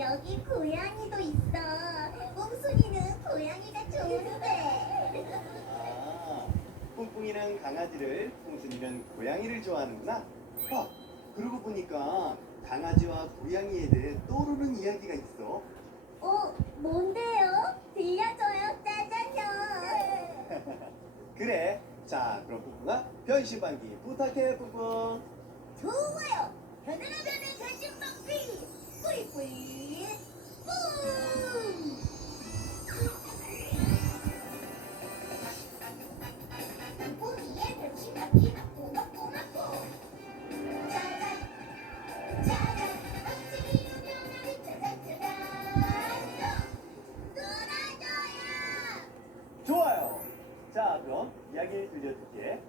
여기 고양이도 있어. 꽁순이는 고양이가 좋은데. 아, 뿡뿡이는 강아지를, 뿡순이는 고양이를 좋아하는구나. 아, 그러고 보니까 강아지와 고양이에 대해 떠오르는 이야기가 있어. 어, 뭔데요? 들려줘요, 짜잔요. 그래. 자, 그럼 뿡뿡아 변신반기 부탁해, 뿡뿡. 좋아요. 자, 그럼 이야기 들려줄게.